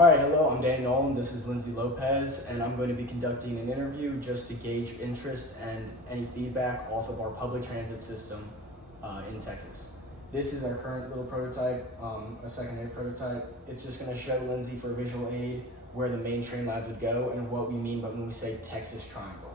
All right, hello, I'm Dan Nolan, this is Lindsay Lopez, and I'm going to be conducting an interview just to gauge interest and any feedback off of our public transit system in Texas. This is our current little prototype, a secondary prototype. It's just going to show Lindsay for visual aid where the main train lines would go and what we mean when we say Texas Triangle.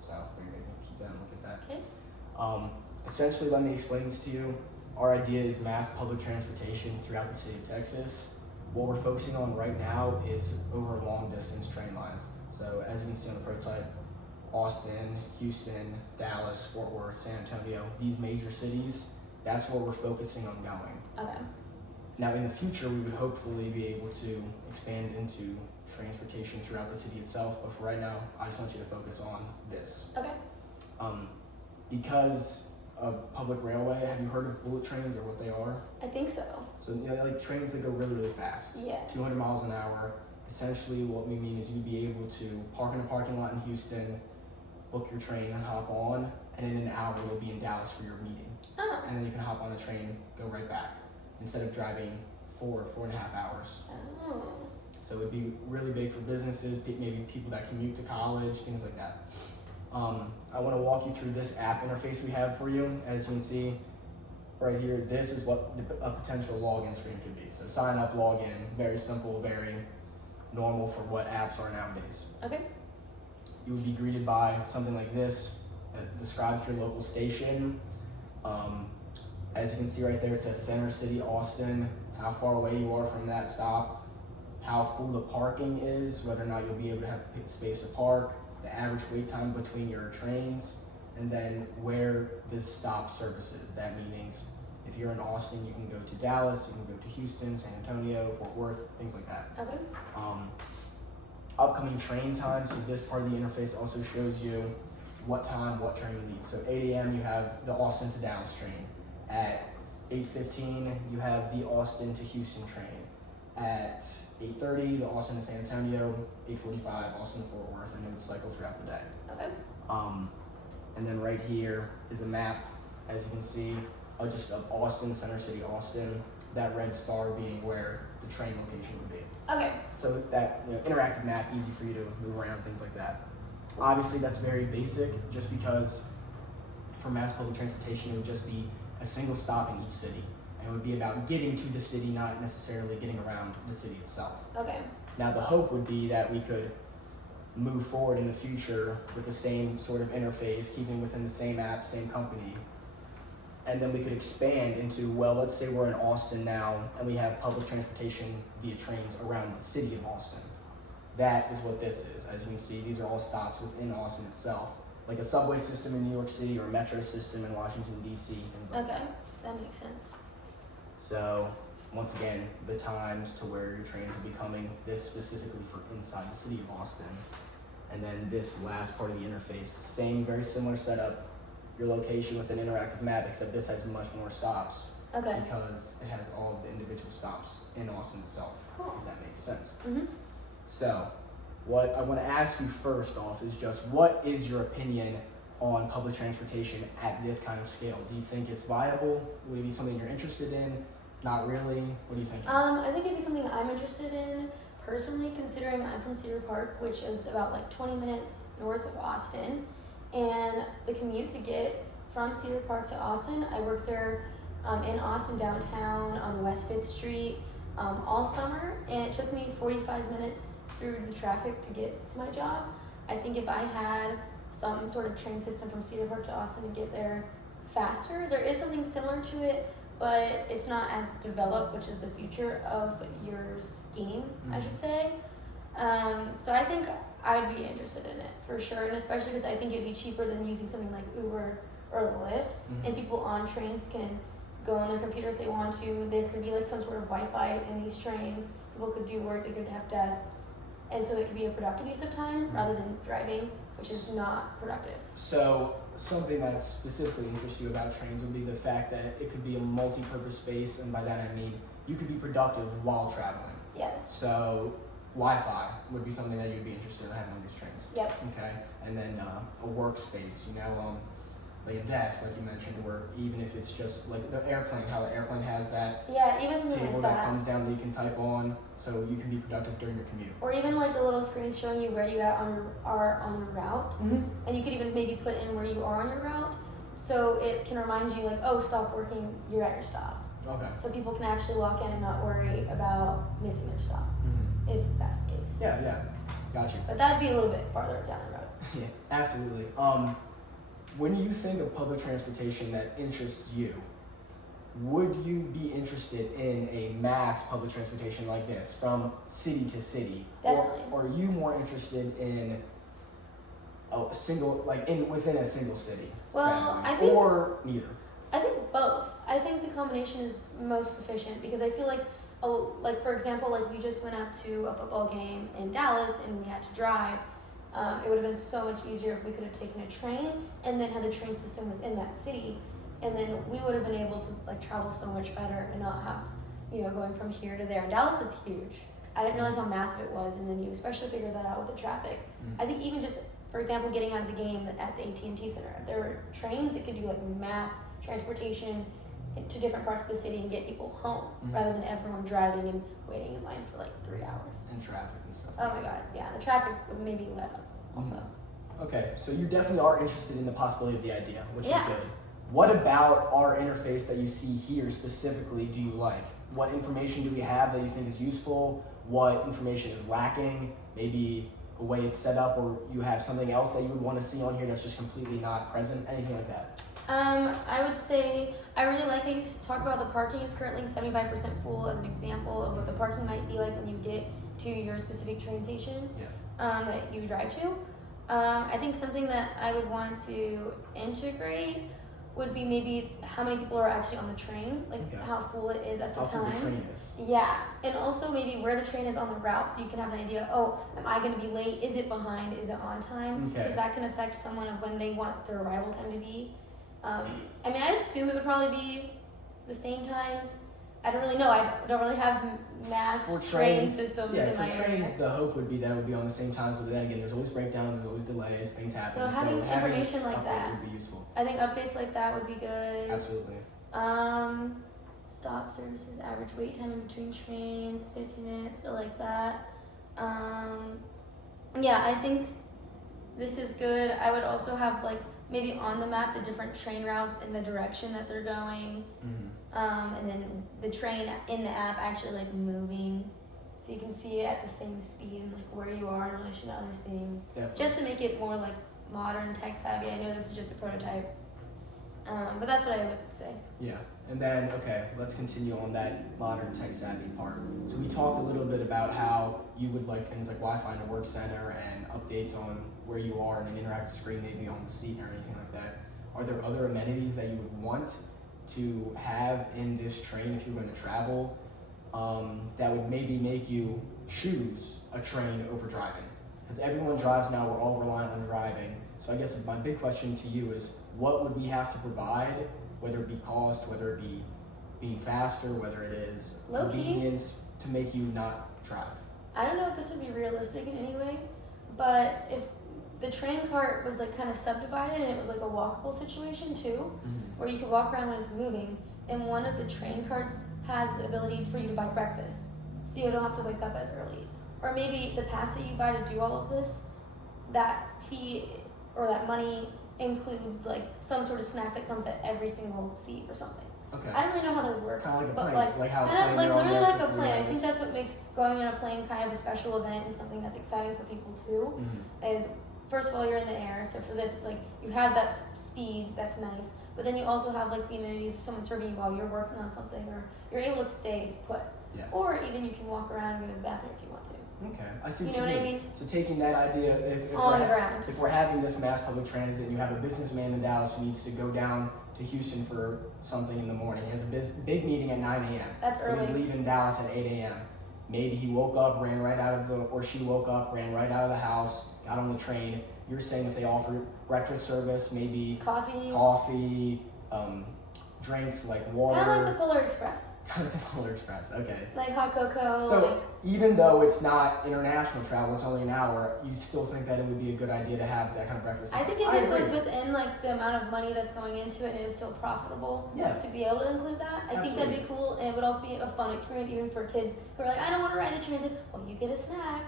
So we're going to keep that and look at that. Okay. Essentially, let me explain this to you. Our idea is mass public transportation throughout the city of Texas. What we're focusing on right now is over long distance train lines. So as you can see on the prototype, Austin, Houston, Dallas, Fort Worth, San Antonio, these major cities, that's where we're focusing on going. Okay. Now in the future, we would hopefully be able to expand into transportation throughout the city itself, but for right now, I just want you to focus on this. Okay. Because of public railway, have you heard of bullet trains or what they are? I think so. So like trains that go really, really fast. Yes. 200 miles an hour. Essentially what we mean is you'd be able to park in a parking lot in Houston, book your train and hop on, and in an hour you'll be in Dallas for your meeting. Oh. And then you can hop on the train, go right back, instead of driving 4.5 hours. Oh. So it'd be really big for businesses, maybe people that commute to college, things like that. I want to walk you through this app interface we have for you. As you can see right here, this is what a potential login screen could be. So sign up, log in, very simple, very normal for what apps are nowadays. Okay. You would be greeted by something like this that describes your local station. As you can see right there, it says Center City, Austin, how far away you are from that stop, how full the parking is, whether or not you'll be able to have space to park, the average wait time between your trains, and then where this stop services. That means if you're in Austin, you can go to Dallas, you can go to Houston, San Antonio, Fort Worth, things like that. Okay. Upcoming train times, so this part of the interface also shows you what time, what train you need. So 8 a.m. you have the Austin to Dallas train. At 8:15 you have the Austin to Houston train. At 8:30 the Austin to San Antonio, 8:45 Austin to Fort Worth, and it would cycle throughout the day. Okay. And then right here is a map, as you can see, just of Austin, Center City, Austin. That red star being where the train location would be. Okay. So that interactive map, easy for you to move around, things like that. Obviously, that's very basic, just because for mass public transportation, it would just be a single stop in each city, and it would be about getting to the city, not necessarily getting around the city itself. Okay. Now, the hope would be that we could move forward in the future with the same sort of interface, keeping within the same app, same company, and then we could expand into, well, let's say we're in Austin now, and we have public transportation via trains around the city of Austin. That is what this is. As you can see, these are all stops within Austin itself, like a subway system in New York City or a metro system in Washington, D.C., things like that. Okay. That makes sense. So, once again, the times to where your trains will be coming, this specifically for inside the city of Austin. And then this last part of the interface, same, very similar setup, your location with an interactive map, except this has much more stops. Okay. Because it has all of the individual stops in Austin itself, Cool. if that makes sense. Mhm. So, what I want to ask you first off is just, what is your opinion on public transportation at this kind of scale? Do you think it's viable? Would it be something you're interested in? Not really? What do you think? I think it'd be something I'm interested in personally, considering I'm from Cedar Park, which is about like 20 minutes north of Austin, and the commute to get from Cedar Park to Austin, I work there in Austin downtown on West 5th Street all summer, and it took me 45 minutes through the traffic to get to my job. I think if I had some sort of train system from Cedar Park to Austin to get there faster, there is something similar to it, but it's not as developed, which is the future of your scheme, I should say. So I think I'd be interested in it for sure, and especially because I think it'd be cheaper than using something like Uber or Lyft, and people on trains can go on their computer if they want to. There could be like some sort of Wi-Fi in these trains. People could do work, they could have desks, and so it could be a productive use of time rather than driving, which is not productive. So, something that specifically interests you about trains would be the fact that it could be a multi-purpose space, and by that I mean you could be productive while traveling. Yes. So, Wi-Fi would be something that you'd be interested in having on these trains. Yep. Okay, and then a workspace. like a desk, like you mentioned, or even if it's just like the airplane, how the airplane has that Yeah, even something table like that that. comes down that you can type on, so you can be productive during your commute. Or even like the little screens showing you where you are on your route, and you could even maybe put in where you are on your route, so it can remind you like, oh, stop working, you're at your stop. Okay. So people can actually walk in and not worry about missing their stop, if that's the case. Yeah, got you. But that'd be a little bit farther down the road. Yeah, absolutely. When you think of public transportation that interests you, would you be interested in a mass public transportation like this from city to city? Definitely. Or are you more interested in a single, like within a single city? Well, traveling? I think, or neither. I think both. I think the combination is most efficient because I feel like for example, like we just went out to a football game in Dallas and we had to drive. It would have been so much easier if we could have taken a train and then had the train system within that city, and then we would have been able to like travel so much better and not have, going from here to there. And Dallas is huge. I didn't realize how massive it was, and then you especially figure that out with the traffic. I think even just, for example, getting out of the game at the AT&T Center, there were trains that could do like mass transportation to different parts of the city and get people home rather than everyone driving and waiting in line for like 3 hours. And traffic and stuff. Oh my god, yeah, the traffic would maybe let up also. Okay, so you definitely are interested in the possibility of the idea, which is Yeah. good. What about our interface that you see here specifically do you like? What information do we have that you think is useful? What information is lacking? Maybe a way it's set up, or you have something else that you would want to see on here that's just completely not present? Anything like that? I would say I really like how you talk about the parking is currently 75% full as an example of what the parking might be like when you get to your specific train station that you drive to. I think something that I would want to integrate would be maybe how many people are actually on the train, like how full it is at the time. How full the train is. Yeah, and also maybe where the train is on the route, so you can have an idea. Oh, am I going to be late? Is it behind? Is it on time? Because that can affect someone of when they want their arrival time to be. I mean, I assume it would probably be the same times. I don't really know. I don't really have mass train systems in my for trains, area. the hope would be that it would be on the same times, but then again, there's always breakdowns, there's always delays, things happen. So having information like that would be useful. I think updates like that would be good. Absolutely. Stop services, average wait time in between trains, 15 minutes, but like that. Yeah, I think this is good. I would also have like maybe on the map the different train routes and the direction that they're going. And then the train in the app actually like moving, so you can see it at the same speed and like where you are in relation to other things. Definitely. Just to make it more like modern, tech savvy. I know this is just a prototype, but that's what I would say. Yeah, and then let's continue on that modern tech savvy part. So we talked a little bit about how you would like things like Wi-Fi in a work center and updates on where you are and an interactive screen maybe on the seat or anything like that. Are there other amenities that you would want to have in this train if you're going to travel that would maybe make you choose a train over driving? Because everyone drives now, we're all reliant on driving. So I guess my big question to you is, what would we have to provide, whether it be cost, whether it be being faster, whether it is convenience, to make you not drive? I don't know if this would be realistic in any way, but if the train cart was like kind of subdivided and it was like a walkable situation too, where you could walk around when it's moving, and one of the train carts has the ability for you to buy breakfast, so you don't have to wake up as early. Or maybe the pass that you buy to do all of this, that fee or that money includes like some sort of snack that comes at every single seat or something. Okay. I don't really know how that works. Kind of like a but plane, like how a plane like you're on literally there like for a 3 plane. I hours. think that's what makes going on a plane kind of a special event and something that's exciting for people too. Is first of all, you're in the air, so for this it's like you have that speed that's nice, but then you also have like the amenities of someone serving you while you're working on something, or you're able to stay put. Yeah. Or even you can walk around and go to the bathroom if you want to. Okay, I see what You know you what I mean. mean? So taking that idea, On the ground. if we're having this mass public transit, and you have a businessman in Dallas who needs to go down to Houston for something in the morning. He has a big meeting at 9 a.m. That's so early. He's leaving Dallas at 8 a.m. Maybe he woke up, ran right out of or she woke up, ran right out of the house, got on the train. You're saying if they offer breakfast service, maybe Coffee. drinks like water. Kind of like the Polar Express. Polar Express. Okay. Like hot cocoa. So even though it's not international travel, it's only an hour, you still think that it would be a good idea to have that kind of breakfast? I think if it was within like the amount of money that's going into it and it was still profitable to be able to include that, I think that'd be cool, and it would also be a fun experience even for kids who are like, I don't want to ride the transit. Well, you get a snack.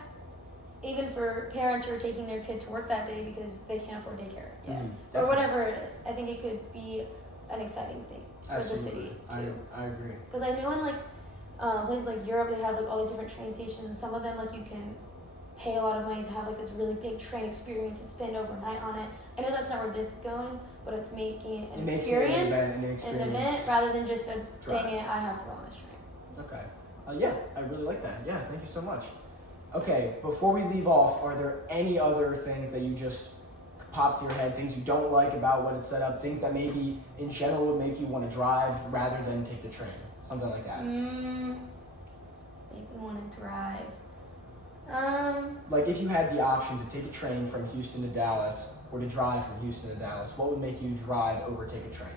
Even for parents who are taking their kid to work that day because they can't afford daycare yet, or whatever it is. I think it could be an exciting thing for the city too. I agree. Because I know in like places like Europe, they have like all these different train stations, and some of them like you can pay a lot of money to have like this really big train experience and spend overnight on it. I know that's not where this is going, but it's making it an experience, an event rather than just a dang it, I have to go on this train. Okay. Yeah, I really like that. Yeah, thank you so much. Okay, before we leave off, are there any other things that you just pop to your head, things you don't like about when it's set up, things that maybe in general would make you want to drive rather than take the train? Something like that. Make me want to drive. Like if you had the option to take a train from Houston to Dallas or to drive from Houston to Dallas, what would make you drive over take a train?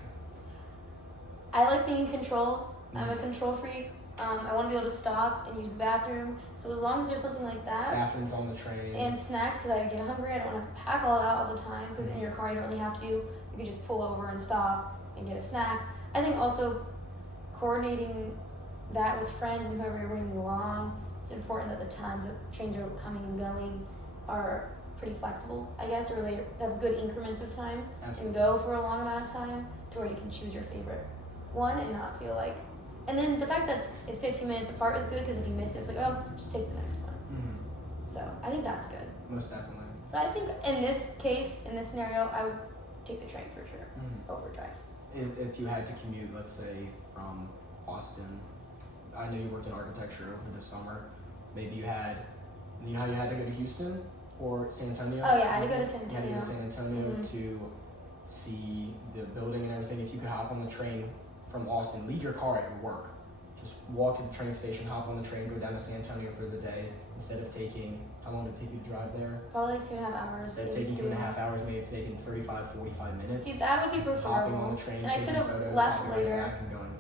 I like being in control. I'm a control freak. I want to be able to stop and use the bathroom. So as long as there's something like that. Bathrooms on the train. And snacks, because I get hungry. I don't have to pack all out all the time, because in your car you don't really have to. You can just pull over and stop and get a snack. I think also coordinating that with friends and whoever you're bringing along, it's important that the times that trains are coming and going are pretty flexible, I guess, or they have good increments of time and go for a long amount of time to where you can choose your favorite one and not feel like. And then the fact that it's 15 minutes apart is good, because if you miss it, it's like, oh, just take the next one. So I think that's good. Most definitely. So I think in this case, in this scenario, I would take the train for sure over drive. If you had to commute, let's say from Austin, I know you worked in architecture over the summer. Maybe you had, you know how you had to go to Houston or San Antonio? Oh yeah, I had to go to San Antonio. You had to go to San Antonio to see the building and everything. If you could hop on the train from Austin, leave your car at your work, just walk to the train station, hop on the train, go down to San Antonio for the day, instead of taking, how long did it take you to drive there? Probably like 2.5 hours. Instead of taking 2.5 hours, maybe it's taking 35, 45 minutes. See, that would be preferable. Hopping on the train, and taking I could photos, have left hopping later. right back and going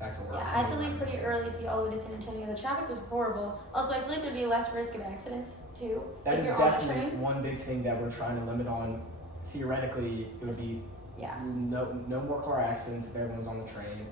back to work. Yeah, I had to leave pretty early to get all the way to San Antonio. The traffic was horrible. Also, I feel like there'd be less risk of accidents too. That if is you're on the definitely train. one big thing that we're trying to limit on. Theoretically, it would be no more car accidents if everyone's on the train.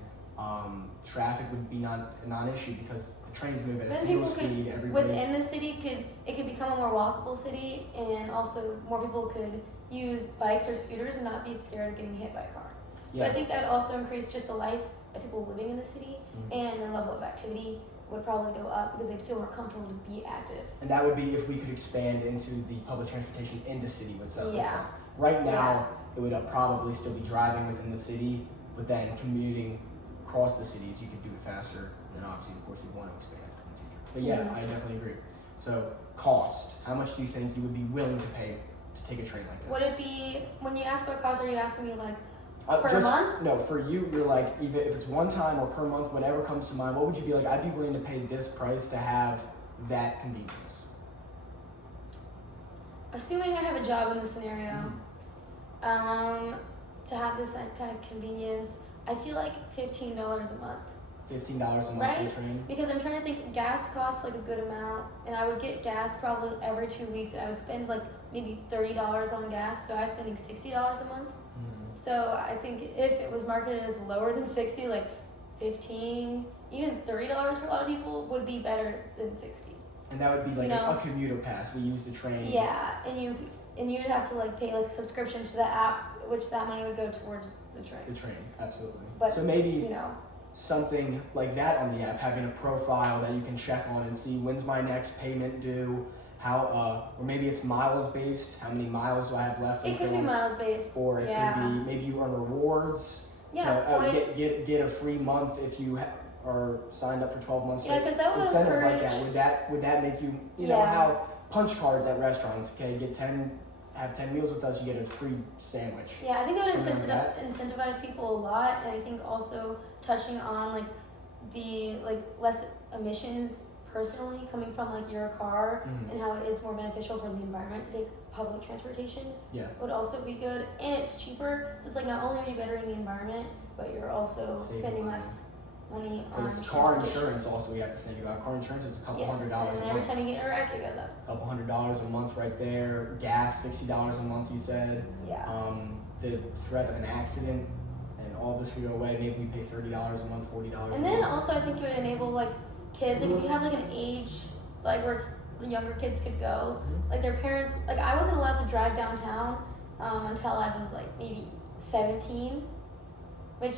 Traffic would be a non-issue because the trains move at a single speed. Everybody within the city it could become a more walkable city, and also more people could use bikes or scooters and not be scared of getting hit by a car. So I think that would also increase just the life of people living in the city, and their level of activity would probably go up because they'd feel more comfortable to be active. And that would be if we could expand into the public transportation in the city with stuff. Yeah. Right now, it would probably still be driving within the city, but then commuting across the cities, you could do it faster. And obviously, of course, we want to expand in the future. But yeah, I definitely agree. So, cost. How much do you think you would be willing to pay to take a train like this? Would it be, when you ask about cost, are you asking me like per Just, month? No, for you, you're like, even if it's one time or per month, whatever comes to mind, what would you be like, I'd be willing to pay this price to have that convenience? Assuming I have a job in this scenario, to have this kind of convenience, I feel like $15 a month. $15 a month for the train? Because I'm trying to think, gas costs like a good amount, and I would get gas probably every 2 weeks. I would spend like maybe $30 on gas, so I was spending $60 a month. So I think if it was marketed as lower than 60, like 15, even $30 for a lot of people would be better than 60. And that would be like a commuter pass. We use the train. Yeah, and you'd have to like pay like a subscription to the app, which that money would go towards the train. The train, absolutely. But so maybe something like that on the app, having a profile that you can check on and see when's my next payment due, how or maybe it's miles based. How many miles do I have left? It could be miles based. Or it could be maybe you earn rewards. Points. Get a free month if you are signed up for 12 months. Yeah, because that would incentives encourage. like that. Would that make you know how punch cards at restaurants? Okay, have 10 meals with us, you get a free sandwich. Yeah, I think that would incentivize people a lot, and I think also touching on like the less emissions personally coming from like your car and how it's more beneficial for the environment to take public transportation would also be good, and it's cheaper, so it's like not only are you bettering the environment, but you're also spending less money on Because car transportation. insurance also we have to think about. Car insurance is a couple Yes, $100 and a every month. time you get in a wreck, it goes up. A couple $100 a month right there. Gas, $60 a month, you said. Yeah. The threat of an accident and all this could go away. Maybe we pay $30 a month, $40 a And month. then also I think it would enable like kids, like if you have like an age like where it's, the younger kids could go, like their parents, like I wasn't allowed to drive downtown until I was like maybe 17, which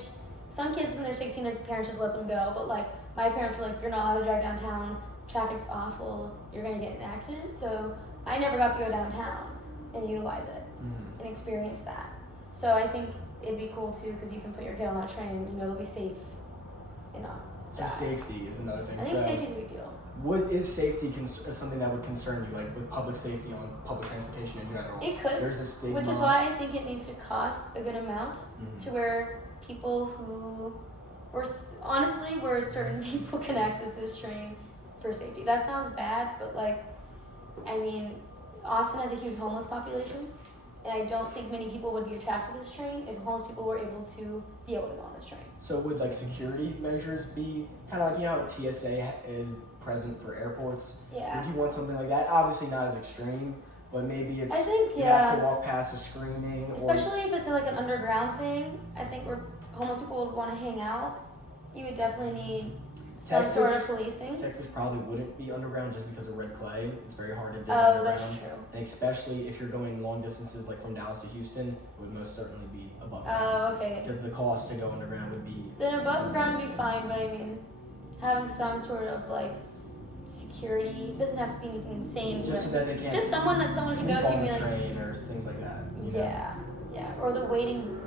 some kids when they're 16 their parents just let them go, but like my parents were like, you're not allowed to drive downtown, traffic's awful, you're gonna get in an accident. So I never got to go downtown and utilize it and experience that. So I think it'd be cool too because you can put your kid on that train and you know they'll be safe, you know. So safety is another thing. I think safety is a big deal. What is safety something that would concern you, like with public safety on public transportation in general? It could, There's a stigma. which is why I think it needs to cost a good amount to where people who, or honestly, where certain people can access this train for safety. That sounds bad, but like, I mean, Austin has a huge homeless population, and I don't think many people would be attracted to this train if homeless people were able to go on this train. So would like security measures be kind of like, you know, how TSA is present for airports? Yeah. Would you want something like that? Obviously not as extreme, but maybe it's, I think, you have to walk past a screening. Especially if it's like an underground thing, I think where homeless people would want to hang out, you would definitely need some sort of policing. Texas probably wouldn't be underground just because of red clay. It's very hard to dig Oh, underground. that's true. And especially if you're going long distances like from Dallas to Houston, it would most certainly be above ground. Oh, okay. Because the cost to go underground would be... Then above ground would be fine, but I mean, having some sort of like security, it doesn't have to be anything insane. Just so that they can't just someone that someone can sleep go to on and be the like, train or things like that. You know? yeah. Or the waiting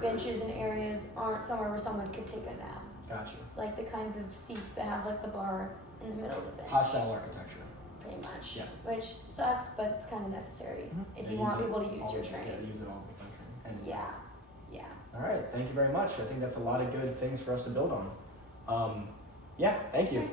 benches and areas aren't somewhere where someone could take a nap. Gotcha. Like the kinds of seats that have like the bar in the middle of the bench. Hostile architecture. Pretty much. Yeah. Which sucks, but it's kind of necessary if you want people to use your train. Yeah, use it all over the country. And Yeah. All right. Thank you very much. I think that's a lot of good things for us to build on. Yeah. Thank you.